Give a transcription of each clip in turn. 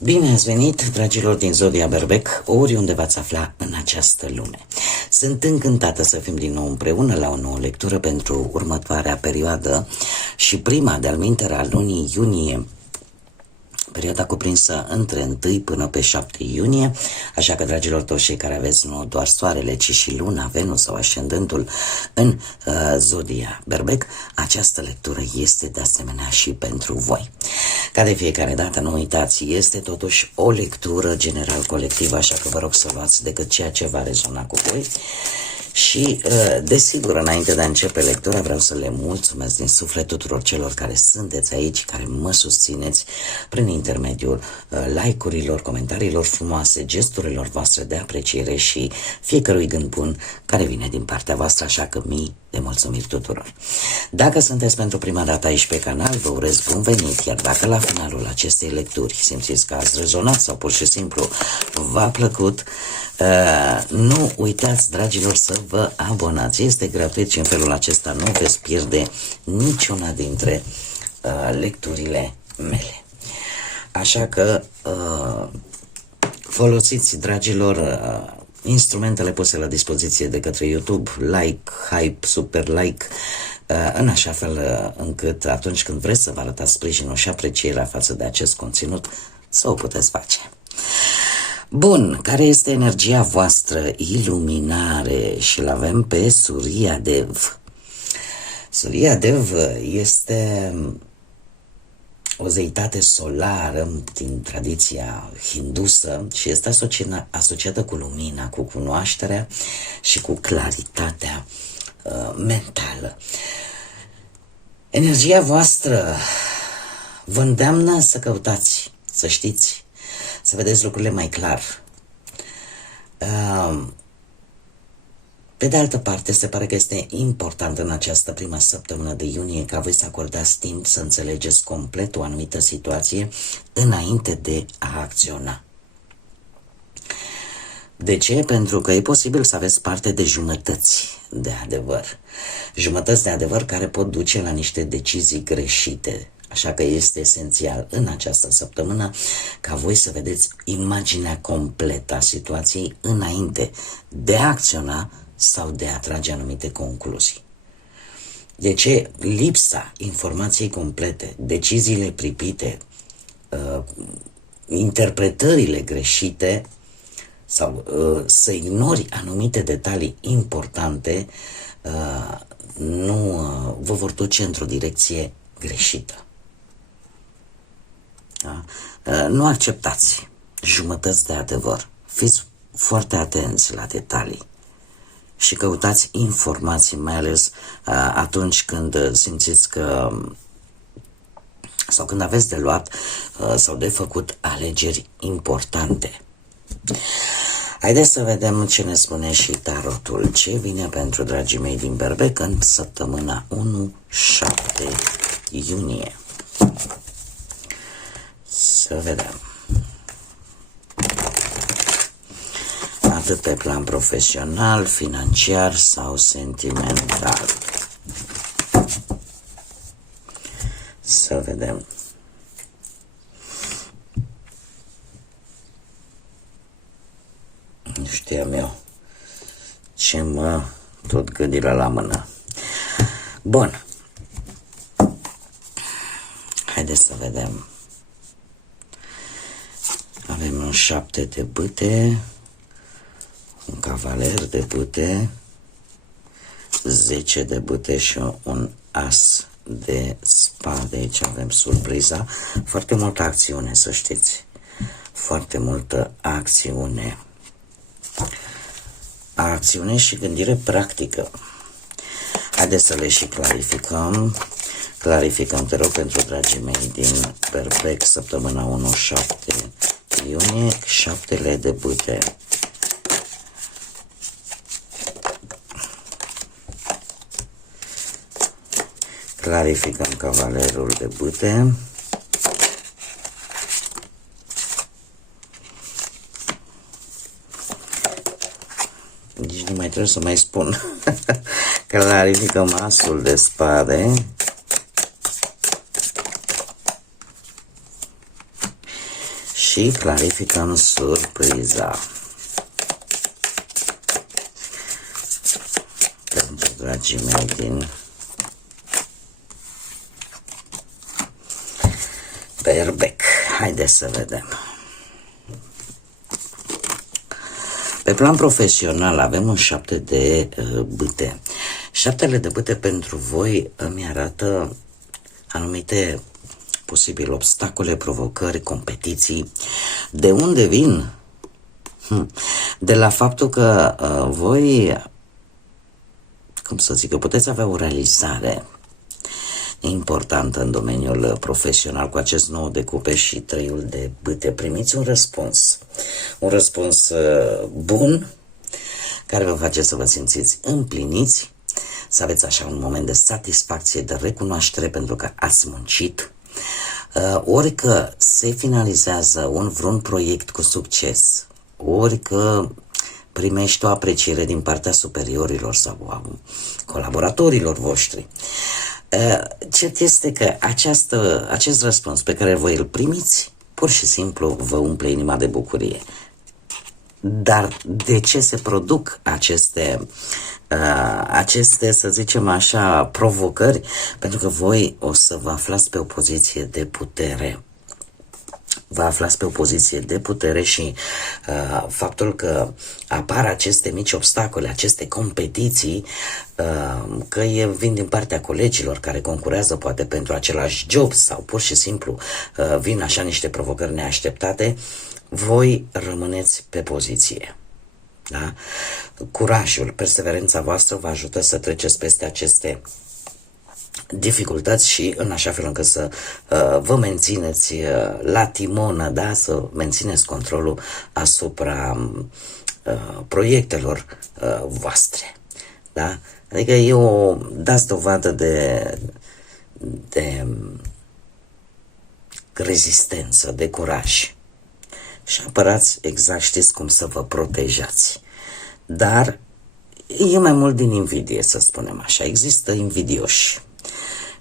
Bine ați venit, dragilor din Zodia Berbec, oriunde v-ați afla în această lume. Sunt încântată să fim din nou împreună la o nouă lectură pentru următoarea perioadă și prima de-al minter al lunii iunie, perioada cuprinsă între 1 până pe 7 iunie, așa că, dragilor, toți cei care aveți nu doar soarele, ci și luna, Venus sau ascendentul în Zodia Berbec, această lectură este de asemenea și pentru voi. Ca de fiecare dată, nu uitați, este totuși o lectură general colectivă, așa că vă rog să luați decât ceea ce va rezona cu voi. Și, desigur, înainte de a începe lectura, vreau să le mulțumesc din suflet tuturor celor care sunteți aici, care mă susțineți prin intermediul like-urilor, comentariilor frumoase, gesturilor voastre de apreciere și fiecărui gând bun care vine din partea voastră, așa că mii de mulțumiri tuturor. Dacă sunteți pentru prima dată aici pe canal, vă urez bun venit, iar dacă la finalul acestei lecturi simțiți că ați rezonat sau pur și simplu v-a plăcut, nu uitați, dragilor, să vă abonați. Este gratuit și în felul acesta nu veți pierde niciuna dintre lecturile mele. Așa că folosiți, dragilor, instrumentele puse la dispoziție de către YouTube, like, hype, super like, în așa fel încât atunci când vreți să vă arătați sprijinul și aprecierea față de acest conținut, să o puteți face. Bun, care este energia voastră? Iluminare, și l avem pe Surya Dev. Surya Dev este o zeitate solară din tradiția hindusă și este asociată cu lumina, cu cunoașterea și cu claritatea mentală. Energia voastră vă îndeamnă să căutați, să știți, să vedeți lucrurile mai clar. Pe de altă parte, se pare că este important în această prima săptămână de iunie ca voi să acordați timp să înțelegeți complet o anumită situație înainte de a acționa. De ce? Pentru că e posibil să aveți parte de jumătăți de adevăr. Jumătăți de adevăr care pot duce la niște decizii greșite. Așa că este esențial în această săptămână ca voi să vedeți imaginea completă a situației înainte de a acționa sau de a trage anumite concluzii. De ce? Lipsa informației complete, deciziile pripite, interpretările greșite sau să ignori anumite detalii importante nu vă vor duce într-o direcție greșită. Da? Nu acceptați jumătăți de adevăr. Fiți foarte atenți la detalii și căutați informații, mai ales atunci când simțiți că sau când aveți de luat sau de făcut alegeri importante. Haideți să vedem ce ne spune și tarotul. Ce vine pentru dragii mei din Berbec în săptămâna 1-7 iunie. Să vedem. Atât pe plan profesional, financiar sau sentimental. Să vedem. Nu știam eu ce mă tot gândire la mână. Bun. Haideți să vedem. Avem un 7 de bâte, un cavaler de bâte, 10 de bâte și un as de spade. Aici avem surpriza. Foarte multă acțiune, să știți. Foarte multă acțiune. Acțiune și gândire practică. Haideți să le și clarificăm. Clarificăm, te rog, pentru dragii mei din Berbec, săptămâna 1-7 iunie, 7 de bâte. Clarificăm cavalerul de bâte. Nici nu mai trebuie să mai spun. Clarificăm asul de spade. și clarificăm surpriza. Pentru dragii mei din Berbec. Haideți să vedem. Pe plan profesional avem un 7 de bâte. 7 de bâte pentru voi îmi arată anumite posibile obstacole, provocări, competiții. De unde vin? De la faptul că voi, cum să zic, că puteți avea o realizare importantă în domeniul profesional cu acest 9 de cupe și 3 de bâte. Primiți un răspuns bun, care vă face să vă simțiți împliniți, să aveți așa un moment de satisfacție, de recunoaștere pentru că ați muncit, ori că se finalizează vreun proiect cu succes, ori că primești o apreciere din partea superiorilor sau a colaboratorilor voștri. Cert este că acest răspuns pe care voi îl primiți, pur și simplu vă umple inima de bucurie. Dar de ce se produc aceste, să zicem așa, provocări? Pentru că voi o să vă aflați pe o poziție de putere. Vă aflați pe o poziție de putere și faptul că apar aceste mici obstacole, aceste competiții, că vin din partea colegilor care concurează poate pentru același job sau pur și simplu vin așa niște provocări neașteptate, voi rămâneți pe poziție. Da? Curajul, perseverența voastră vă ajută să treceți peste aceste dificultăți și în așa fel încât să vă mențineți la timonă, da? Să mențineți controlul asupra proiectelor voastre. Da? Adică dați dovadă de rezistență, de curaj și apărați exact, știți cum să vă protejați. Dar e mai mult din invidie, să spunem așa. Există invidioși.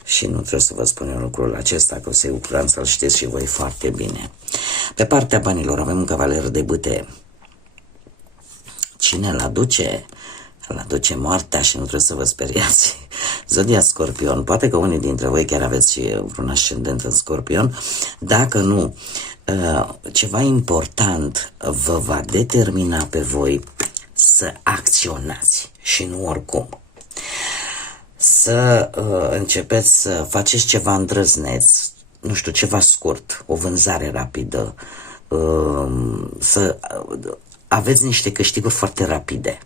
Și nu trebuie să vă spun eu lucrul acesta, că o să-i ucran să-l știți și voi foarte bine. Pe partea banilor avem un cavaler de bâte. Cine îl aduce? Îl aduce moartea și nu trebuie să vă speriați. Zodia Scorpion. Poate că unii dintre voi chiar aveți vreun ascendent în Scorpion. Dacă nu, ceva important vă va determina pe voi să acționați și nu oricum. Să începeți să faceți ceva îndrăzneț, nu știu, ceva scurt, o vânzare rapidă, să aveți niște câștiguri foarte rapide.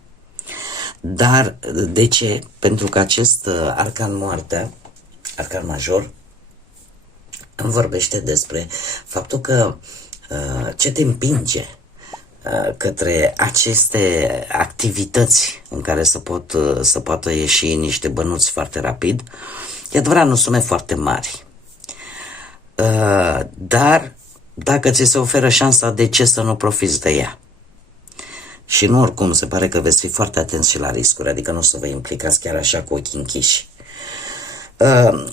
Dar de ce? Pentru că acest arcan moartea, arcan major, îmi vorbește despre faptul că ce te împinge către aceste activități în care să poată ieși niște bănuți foarte rapid. E adevărat, nu sume foarte mari. Dar dacă ți se oferă șansa, de ce să nu profiți de ea? Și nu oricum, se pare că veți fi foarte atenți și la riscuri, adică nu o să vă implicați chiar așa cu ochii închiși.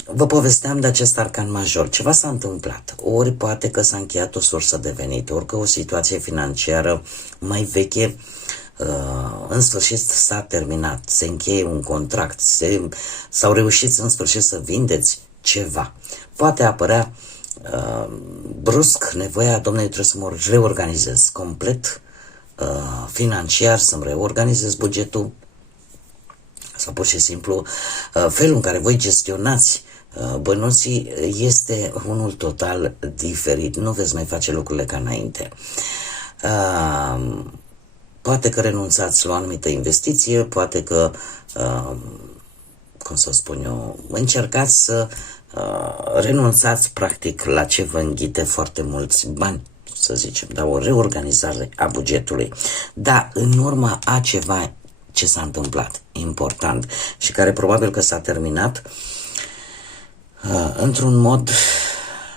Vă povesteam de acest arcan major. Ceva s-a întâmplat. Ori poate că s-a încheiat o sursă de venit, ori că o situație financiară mai veche în sfârșit s-a terminat, se încheie un contract, sau reușiți în sfârșit să vindeți ceva. Poate apărea brusc nevoia, domnule, trebuie să mă reorganizez complet financiar, să-mi reorganizez bugetul, sau pur și simplu felul în care voi gestionați bănuții este unul total diferit. Nu veți mai face lucrurile ca înainte. Poate că renunțați la o anumită investiție, poate că, cum să spun eu, încercați să renunțați practic la ce vă înghite foarte mulți bani, să zicem, dar o reorganizare a bugetului. Dar în urma a ceva ce s-a întâmplat important și care probabil că s-a terminat într-un mod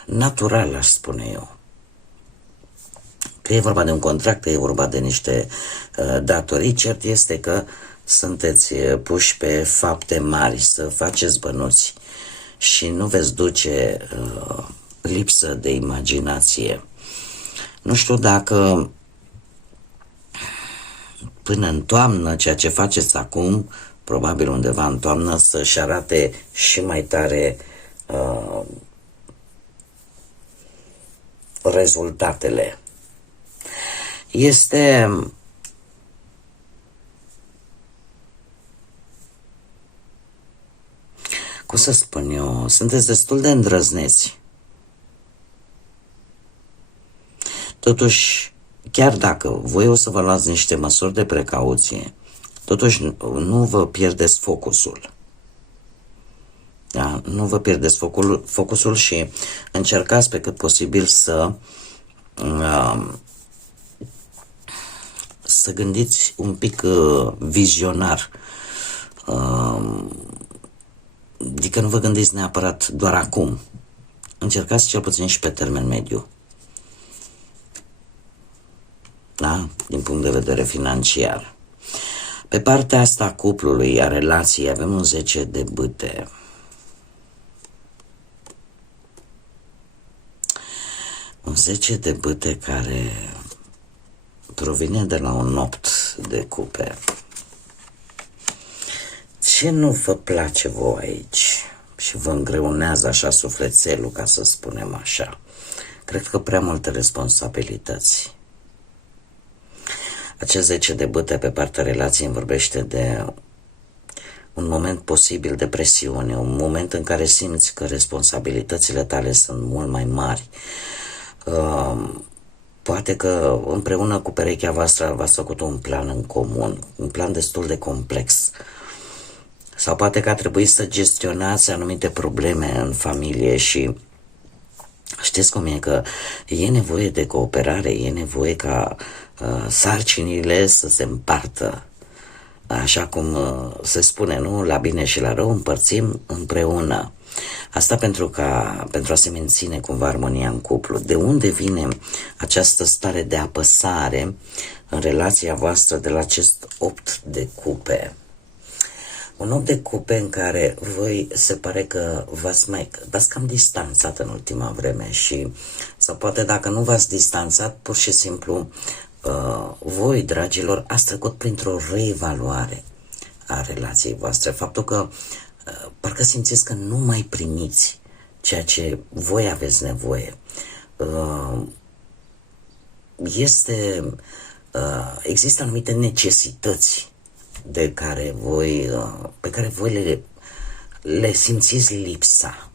natural, aș spune eu. Că e vorba de un contract, că e vorba de niște datorii, cert este că sunteți puși pe fapte mari, să faceți bănuți și nu veți duce lipsă de imaginație Nu știu dacă până în toamnă, ceea ce faceți acum, probabil undeva în toamnă, să-și arate și mai tare rezultatele. Este cum să spun eu, sunteți destul de îndrăzneți. Totuși, chiar dacă voi o să vă luați niște măsuri de precauție, totuși nu vă pierdeți focusul. Da? Nu vă pierdeți focusul și încercați pe cât posibil să gândiți un pic vizionar. Adică nu vă gândiți neapărat doar acum. Încercați cel puțin și pe termen mediu. Da? Din punct de vedere financiar. Pe partea asta a cuplului, a relației, avem un 10 de bâte. Un 10 de bâte care provine de la un 8 de cupe. Ce nu vă place voi aici și vă îngreunează așa sufletelul, ca să spunem așa? Cred că prea multe responsabilități. Acest 10 de bâte pe partea relației îmi vorbește de un moment posibil de presiune, un moment în care simți că responsabilitățile tale sunt mult mai mari. Poate că împreună cu perechea voastră v-ați făcut un plan în comun, un plan destul de complex. Sau poate că a trebuit să gestionați anumite probleme în familie și știți cum e, că e nevoie de cooperare, e nevoie ca sarcinile să se împartă. Așa cum se spune, nu? La bine și la rău împărțim împreună. Asta pentru a se menține cumva armonia în cuplu. De unde vine această stare de apăsare în relația voastră de la acest 8 de cupe? Un 8 de cupe în care voi se pare că v-ați cam distanțat în ultima vreme și, sau poate dacă nu v-ați distanțat, pur și simplu voi, dragilor, ați trecut printr-o reevaluare a relației voastre. Faptul că parcă simțiți că nu mai primiți ceea ce voi aveți nevoie. Există anumite necesități pe care voi le simțiți lipsa.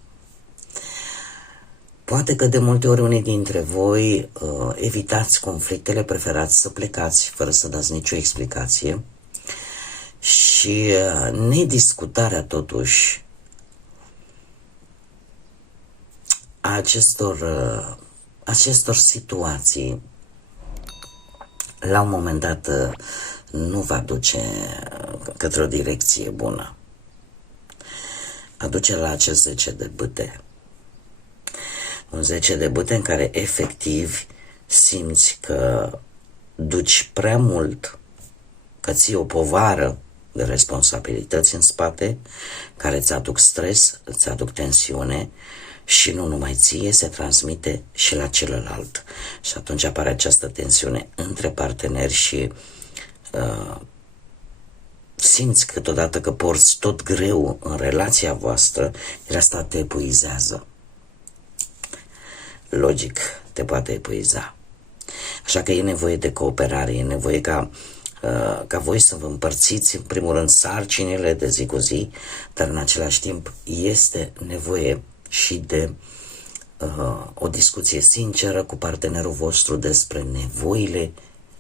Poate că de multe ori unii dintre voi evitați conflictele, preferați să plecați fără să dați nicio explicație și nediscutarea totuși a acestor situații la un moment dat nu va duce către o direcție bună. Aduce la acest 10 de bâte. Un 10 de bâte în care efectiv simți că duci prea mult, că ții o povară de responsabilități în spate, care îți aduc stres, îți aduc tensiune și nu numai ție, se transmite și la celălalt. Și atunci apare această tensiune între parteneri și simți câteodată că porți tot greu în relația voastră, iar asta te epuizează. Logic, te poate epuiza. Așa că e nevoie de cooperare, e nevoie ca voi să vă împărțiți în primul rând sarcinile de zi cu zi, dar în același timp este nevoie și de o discuție sinceră cu partenerul vostru despre nevoile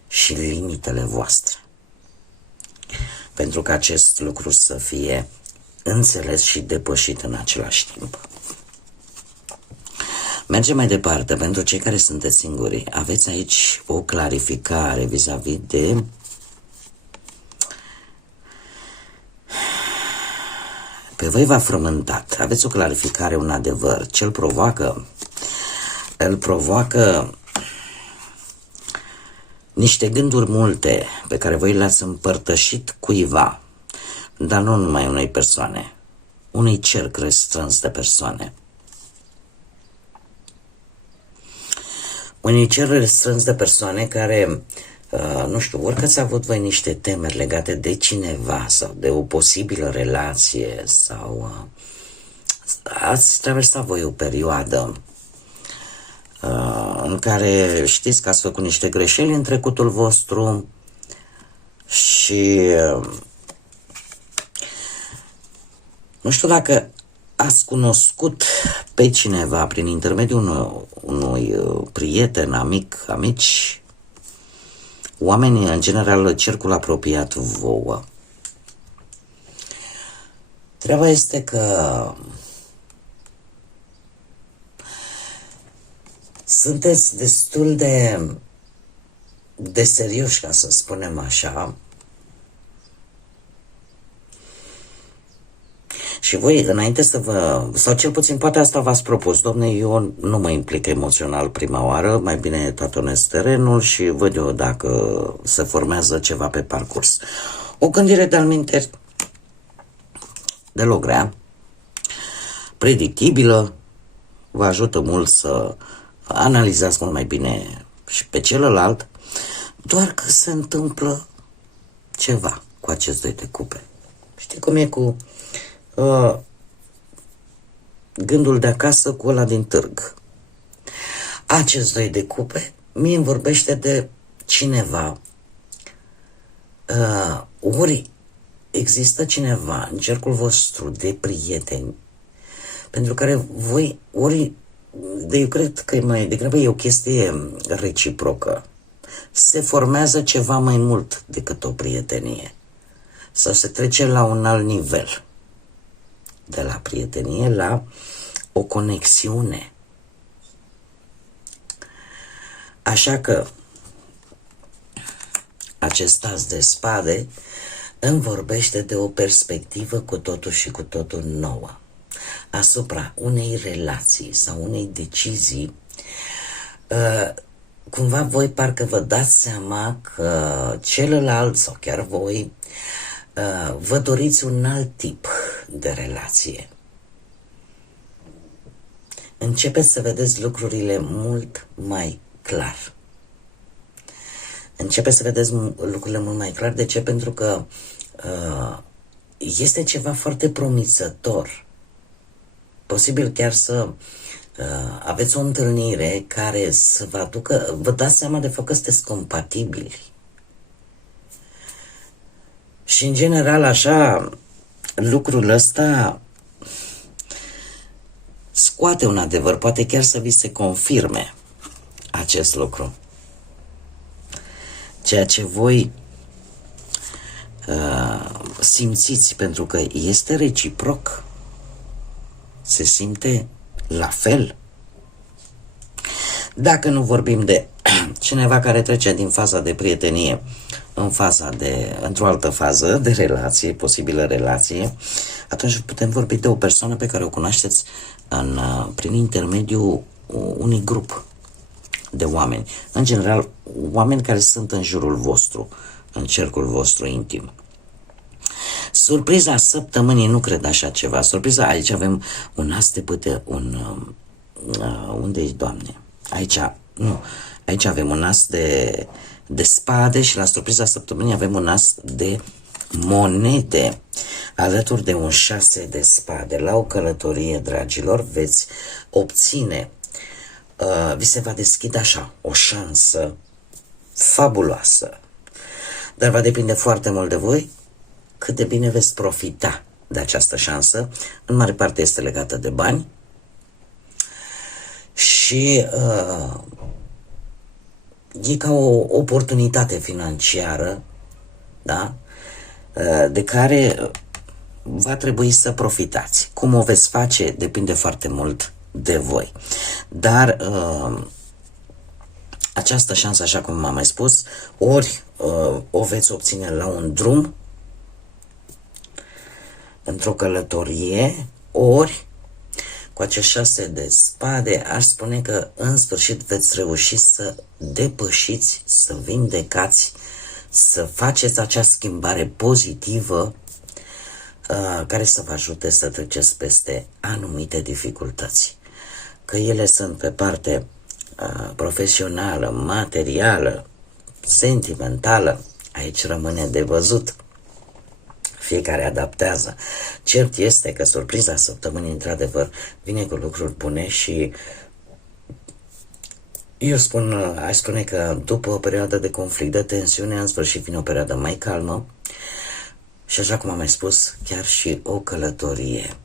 și limitele voastre. Pentru că acest lucru să fie înțeles și depășit în același timp. Mergem mai departe. Pentru cei care sunteți singuri, aveți aici o clarificare vis-a-vis de pe voi v-a frământat. Aveți o clarificare, un adevăr. Ce îl provoacă? Îl provoacă niște gânduri multe pe care voi le-ați împărtășit cuiva, dar nu numai unei persoane, unui cerc restrâns de persoane. unei cereri strâns de persoane care, nu știu, ori că ați avut voi niște temeri legate de cineva sau de o posibilă relație sau ați traversat voi o perioadă în care știți că ați făcut niște greșeli în trecutul vostru și nu știu dacă ați cunoscut pe cineva prin intermediul unui prieten, amici, oamenii în general, cercul apropiat vouă. Treaba este că sunteți destul de serioși, ca să spunem așa, și voi, înainte să vă, sau cel puțin poate asta v-ați propus, domne, eu nu mă implic emoțional prima oară, mai bine tatonez terenul și văd eu dacă se formează ceva pe parcurs. O gândire de-al minteri deloc grea, predictibilă, vă ajută mult să analizați mult mai bine și pe celălalt, doar că se întâmplă ceva cu acest doi de cupe. Știi cum e cu gândul de acasă cu ăla din târg. Acest doi de cupe mie îmi vorbește de cineva, ori există cineva în cercul vostru de prieteni pentru care voi, ori eu cred că mai degrabă e o chestie reciprocă, se formează ceva mai mult decât o prietenie sau se trece la un alt nivel, de la prietenie la o conexiune. Așa că acest as de spade îmi vorbește de o perspectivă cu totul și cu totul nouă asupra unei relații sau unei decizii. Cumva voi parcă vă dați seama că celălalt sau chiar voi vă doriți un alt tip de relație. Începeți să vedeți lucrurile mult mai clar. Începeți să vedeți lucrurile mult mai clar. De ce? Pentru că este ceva foarte promițător. Posibil chiar să aveți o întâlnire care să vă aducă, vă dați seama de fapt că sunteți compatibili. Și în general așa, lucrul ăsta scoate un adevăr, poate chiar să vi se confirme acest lucru. Ceea ce voi simțiți, pentru că este reciproc, se simte la fel. Dacă nu vorbim de cineva care trece din faza de prietenie într-o altă fază de relație, posibilă relație, atunci putem vorbi de o persoană pe care o cunoașteți prin intermediul unui grup de oameni. În general, oameni care sunt în jurul vostru, în cercul vostru intim. Surpriza săptămânii, nu cred așa ceva. Surpriza, aici avem un as de pâte, unde e, Doamne? Aici avem un as de spade și la surpriza săptămânii avem un as de monede alături de un 6 de spade. La o călătorie, dragilor, veți obține, vi se va deschide așa o șansă fabuloasă, dar va depinde foarte mult de voi cât de bine veți profita de această șansă. În mare parte este legată de bani și e ca o oportunitate financiară, da? De care va trebui să profitați. Cum o veți face depinde foarte mult de voi. Dar această șansă, așa cum am mai spus, ori o veți obține la un drum, într-o călătorie, ori cu acest 6 de spade aș spune că în sfârșit veți reuși să depășiți, să vindecați, să faceți acea schimbare pozitivă care să vă ajute să treceți peste anumite dificultăți. Că ele sunt pe parte profesională, materială, sentimentală, aici rămâne de văzut. Fiecare adaptează. Cert este că surpriza săptămânii, într-adevăr, vine cu lucruri bune și aș spune că după o perioadă de conflict, de tensiune, în sfârșit vine o perioadă mai calmă și, așa cum am mai spus, chiar și o călătorie.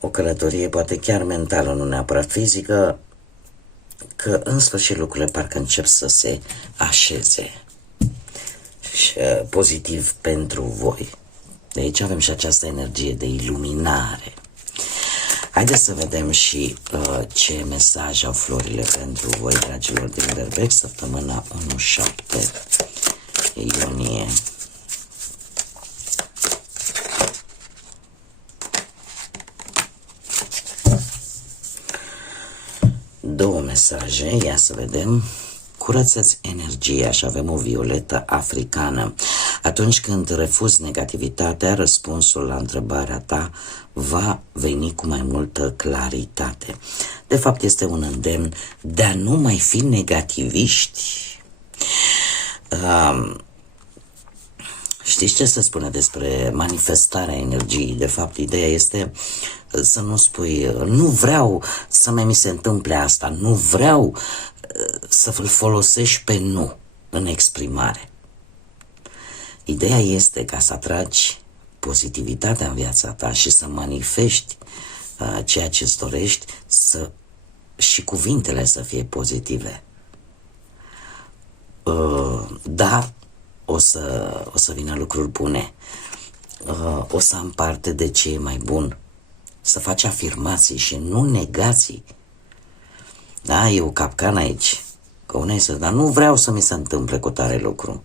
O călătorie poate chiar mentală, nu neapărat fizică, că în sfârșit lucrurile parcă încep să se așeze și, pozitiv pentru voi. De aici avem și această energie de iluminare. Haideți să vedem și ce mesaj au florile pentru voi, dragilor din Berbec, săptămâna 1-7 iunie. Două mesaje, ia să vedem. Curăță-ți energia și avem o violetă africană. Atunci când refuzi negativitatea, răspunsul la întrebarea ta va veni cu mai multă claritate. De fapt, este un îndemn de a nu mai fi negativiști. Știți ce se spune despre manifestarea energiei? De fapt, ideea este să nu spui, nu vreau să mi se întâmple asta, nu vreau să-l folosești pe nu în exprimare. Ideea este ca să atragi pozitivitatea în viața ta și să manifesti ceea ce îți dorești, și cuvintele să fie pozitive. Dar o să vină lucruri bune. O să am parte de ce e mai bun. Să faci afirmații și nu negații. Da, e o capcană aici. Că una este, dar nu vreau să mi se întâmple cu tare lucru.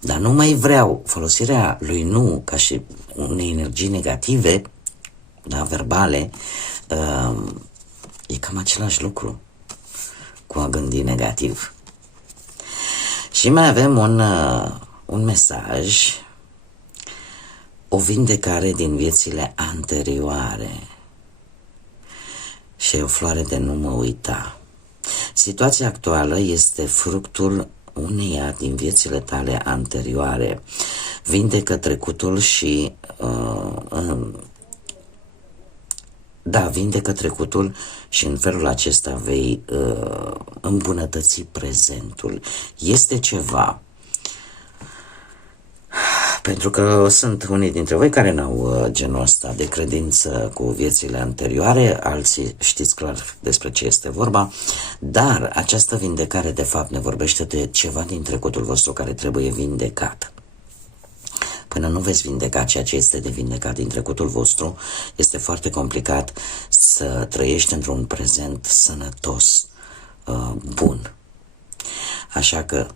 Dar nu mai vreau. Folosirea lui nu ca și unei energii negative, da, verbale, e cam același lucru cu a gândi negativ. Și mai avem un mesaj, o vindecare din viețile anterioare. Și e o floare de nu mă uita. Situația actuală este fructul uneia din viețile tale anterioare. Vindecă trecutul și vindecă trecutul și în felul acesta vei îmbunătăți prezentul. Este ceva, pentru că sunt unii dintre voi care n-au genul ăsta de credință cu viețile anterioare, alții știți clar despre ce este vorba, dar această vindecare de fapt ne vorbește de ceva din trecutul vostru care trebuie vindecat. Până nu veți vindeca ceea ce este de vindecat din trecutul vostru, este foarte complicat să trăiești într-un prezent sănătos, bun. Așa că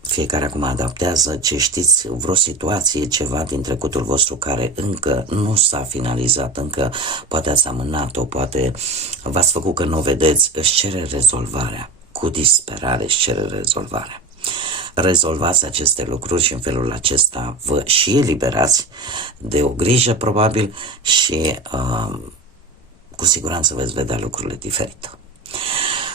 fiecare acum adaptează ce știți, vreo situație, ceva din trecutul vostru care încă nu s-a finalizat, încă poate ați amânat-o, poate v-ați făcut că nu o vedeți, își cere rezolvarea. Cu disperare își cere rezolvarea. Rezolvați aceste lucruri și în felul acesta vă și eliberați de o grijă probabil și cu siguranță veți vedea lucrurile diferite.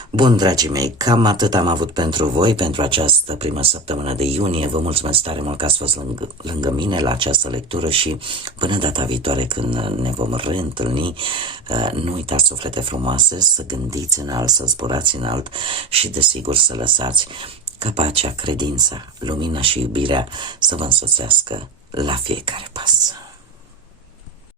Bun, dragii mei, cam atât am avut pentru voi, pentru această primă săptămână de iunie. Vă mulțumesc tare mult că ați fost lângă mine la această lectură și până data viitoare când ne vom reîntâlni, nu uitați, suflete frumoase, să gândiți înalt, să zburați înalt și desigur să lăsați ca pacea, credința, lumina și iubirea să vă însoțească la fiecare.